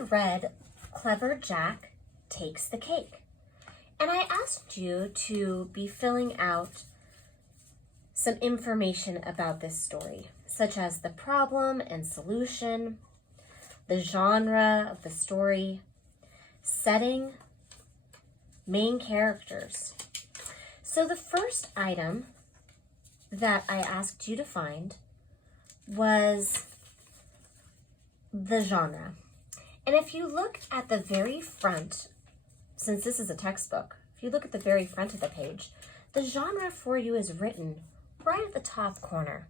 had read Clever Jack Takes the Cake, and I asked you to be filling out some information about this story, such as the problem and solution, the genre of the story, setting, main characters. So the first item that I asked you to find was the genre. And if you look at the very front, since this is a textbook, if you look at the very front of the page, the genre for you is written right at the top corner.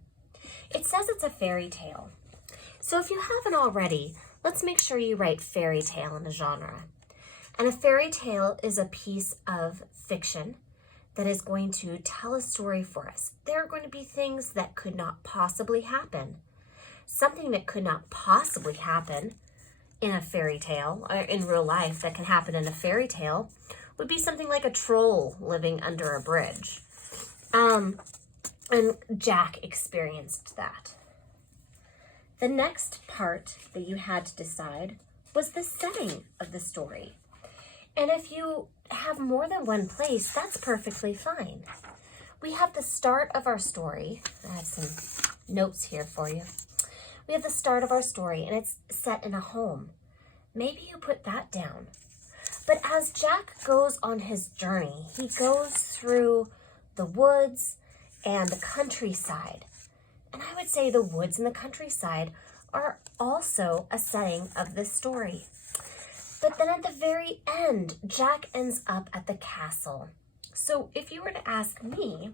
It says it's a fairy tale. So if you haven't already, let's make sure you write fairy tale in a genre. And a fairy tale is a piece of fiction that is going to tell a story for us. There are going to be things that could not possibly happen. Something that could not possibly happen in a fairy tale, or in real life that can happen in a fairy tale, would be something like a troll living under a bridge. And Jack experienced that. The next part that you had to decide was the setting of the story. And if you have more than one place, that's perfectly fine. We have the start of our story. I have some notes here for you. We have the start of our story, and it's set in a home. Maybe you put that down. But as Jack goes on his journey, he goes through the woods and the countryside. And I would say the woods and the countryside are also a setting of this story. But then at the very end, Jack ends up at the castle. So if you were to ask me,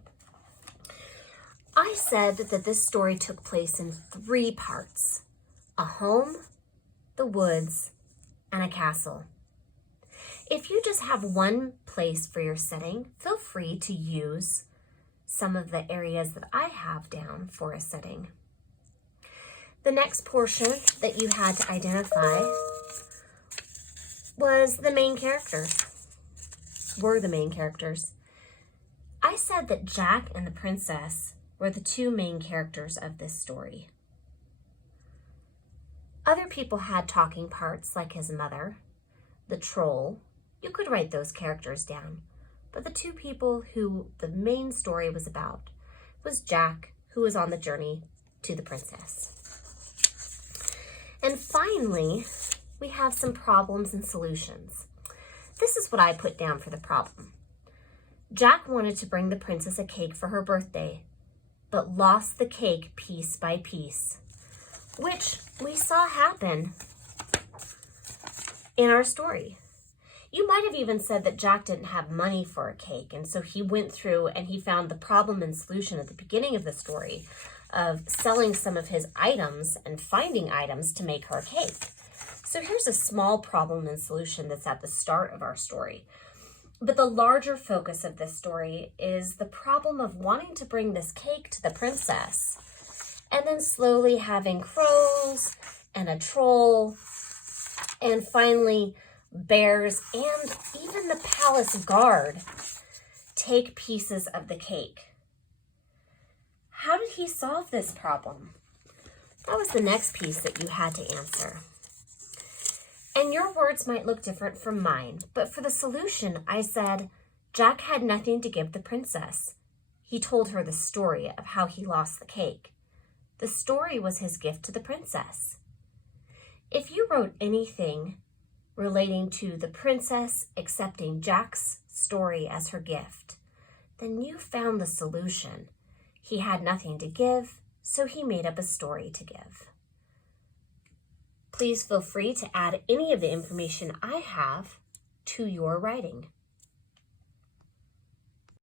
I said that this story took place in 3 parts: a home, the woods, and a castle. If you just have one place for your setting, feel free to use some of the areas that I have down for a setting. The next portion that you had to identify was the main characters. Were the main characters. I said that Jack and the princess were the 2 main characters of this story. Other people had talking parts, like his mother, the troll. You could write those characters down. But the 2 people who the main story was about was Jack, who was on the journey to the princess. And finally, we have some problems and solutions. This is what I put down for the problem. Jack wanted to bring the princess a cake for her birthday, but lost the cake piece by piece, which we saw happen in our story. You might have even said that Jack didn't have money for a cake, and so he went through and he found the problem and solution at the beginning of the story of selling some of his items and finding items to make her a cake. So here's a small problem and solution that's at the start of our story. But the larger focus of this story is the problem of wanting to bring this cake to the princess, and then slowly having crows and a troll, and finally bears and even the palace guard take pieces of the cake. How did he solve this problem? That was the next piece that you had to answer. And your words might look different from mine, but for the solution, I said, Jack had nothing to give the princess. He told her the story of how he lost the cake. The story was his gift to the princess. If you wrote anything relating to the princess accepting Jack's story as her gift, then you found the solution. He had nothing to give, so he made up a story to give. Please feel free to add any of the information I have to your writing.